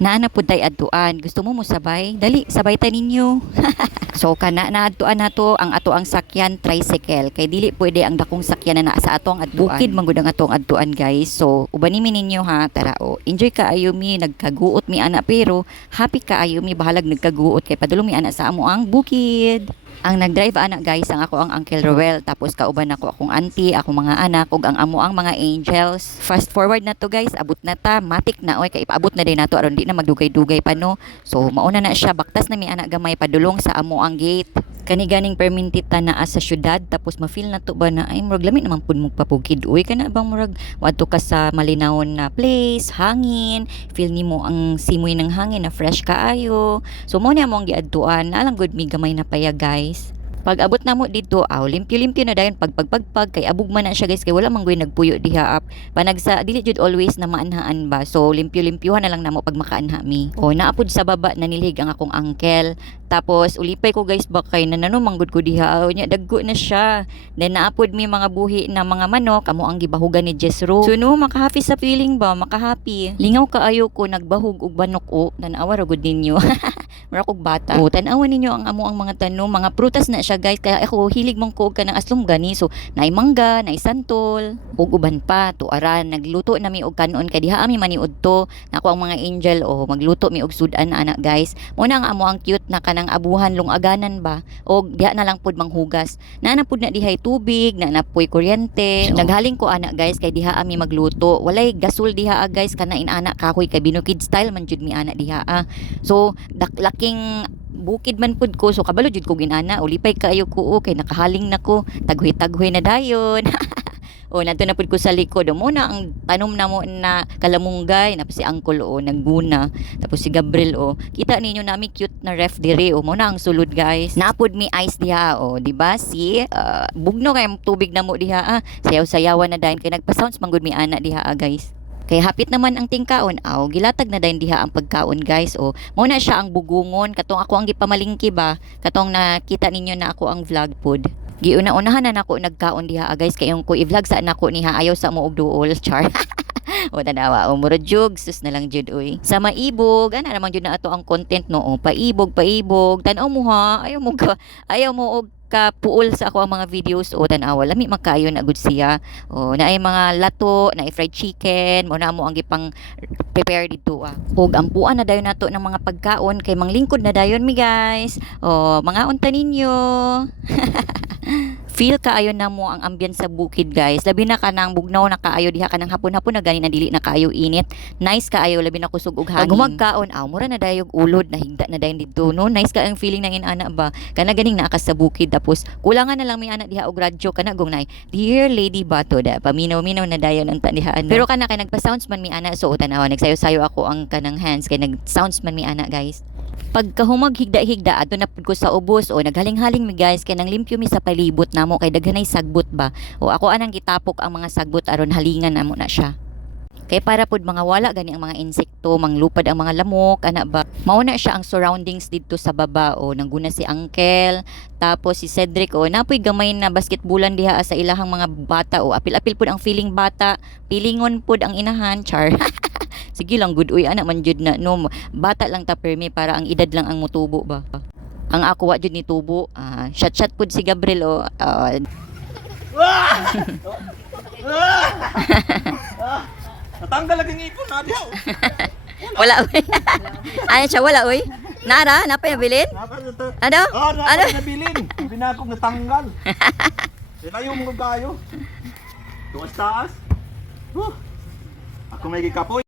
Naana pud tay adtuan. Gusto mo sabay? Dali, sabay ta ninyo. So kana naadtuan nato ang ato ang sakyan tricycle kay dili pwede ang dakong sakyan na sa atong adtuan. Bukid man gud ang atong adtuan guys. So ubani mi ninyo ha. Tara o. Enjoy ka ayo mi nagkaguot mi ana pero happy ka ayo mi bahalag nagkaguot kay padulong mi ana sa amo ang bukid. Ang nagdrive ana guys ang ako ang Uncle Roel tapos kauban ako akong auntie, akong mga anak ug ang amo ang mga angels. Fast forward na to guys, abot na ta, matik na oy kay ipaabot na din nato aron di na magdugay-dugay pa no. So mauna na siya baktas na mi anak gamay padulong sa amo ang gate. Kani ganing perminted ta naa sa syudad tapos ma-feel na to ba na ay murag lamit naman pud mo papugid uy kana bang murag wadto ka sa malinawon na place, hangin, feel nimo ang simoy ng hangin na fresh kaayo. So mo ni amo ang giadtuan, alang good mi gamay na paya guys. Pag abot na mo dito, limpyo-limpyo na dayon pagpagpagpag kay abog man na siya guys kay wala man goy nagpuyo diha up. Panagsa dili jud always na maanhaan ba. So limpyo-limpyohan na lang namo pag makaanha mi. O naapod sa baba nanilhig ang akong uncle. Tapos ulipay ko guys bakay na manggod ko diha. O nya daggo na siya. Then naapod mi mga buhi na mga manok amo ang gibahugan ni Jesro. So no makahappy sa feeling ba, makahappy. Lingaw kaayo ko nagbahug og banok o tanawa ra gud ninyo. Mura kog bata. O tan-awan ninyo ang amo ang mga tanom, mga prutas na siya guys kaya ako hilig man ko og kanang aslom gani. So naay mangga, naay santol, ug uban pa tuaran nagluto na mi og kanon kay diha ami maniud to. Nako ang mga angel o magluto mi og sudan anak guys. Mo na ang amo ang cute na kanang abuhan lungaganan ba og diha na lang pud manghugas. Na pud na dihay tubig, na napoy kuryente. So, naghaling ko anak guys kay diha ami magluto. Walay gasol diha guys kana inana kahoy kay binukid style man jud mi anak diha. So laking bukid man pud ko so kabalo jud ko ginana ulipay kaayo ko kay nakahaling nako taghoy-taghoy na dayon. O nato na pud ko sa likod mo na ang tanom na mo na kalamunggay na si Uncle o nagbuna tapos si Gabriel o kita ninyo nami cute na ref dire o mo na ang sulod guys napod mi ice diha o di ba si bugno kay tubig na mo diha sayaw-sayawan na dayon kay nagpa-sounds manggod mi ana diha guys. Kay hapit naman ang tingkaon, gilatag na dayon diha ang pagkaon guys. O, mo na siya ang bugungon, katong ako ang gipamalingki ba, katong nakita ninyo na ako ang vlog pod. Giuna-unahan na nako nagkaon diha guys, kay yung ko i-vlog sa nako niha ayaw sa mo og duol, char. O tanawa, muro jug, sus na lang jud oy. Sa maibog, ana naman jud na ato ang content no, paibog, tan-aw mo ha, ayaw mo og kapuol sa ako ang mga videos o tanawa lami magkaayo na good siya o naay mga lato naay fried chicken mo na mo ang gipang prepare dito ug ampuan na dayon nato ng mga pagkaon kay manglingkod na dayon mi guys o mga unta ninyo. Feel kaayo na mo ang ambience sa bukid guys labi na kanang bugnaw na kaayo diha kanang hapon-hapon na gani na dili na kaayo init nice kaayo labi na kusog og hangin pag humagkaon mura na dayog ulod na higda na dayon dito no nice ka ang feeling ng inana ba kana ganing naa ka sa bukid tapos kulangan na lang may anak diha og radyo kana gong nay dear lady bato da paminaw-minaw na dayon ang tandihaan pero kana kay nagpa-sounds man mi ana so tanawa nagsayo-sayo ako ang kanang hands kay nag-sounds man mi ana guys. Pagkahumag higda-higda ato na pud ko sa ubos o naghaling-haling mi guys kay nang limpyo mi sa palibot namo kay daghanay sagbot ba o ako anang gitapok ang mga sagbot aron halingan namo na siya. Kay para pud mga wala gani ang mga insekto, manglupad ang mga lamok, ana ba. Mauna siya ang surroundings dito sa baba o nangguna si Uncle, tapos si Cedric o napoy gamay na basketbulan diha sa ilahang mga bata o apil-apil pud ang feeling bata, pilingon pud ang inahan, char. Sige lang good uy anak man jud na no bata lang ta permi para ang edad lang ang mutubo ba. Ang ako wa jud ni tubo. Shot pud si Gabriel o natanggal lagi ng ipon na diha. wala uy. Ano siya wala uy? Nara, napay nabilin? Ano? Ano? Nabilin. Binakog natanggal. Ilayo mo kayo. Tuwas taas. Ako may gikapoy.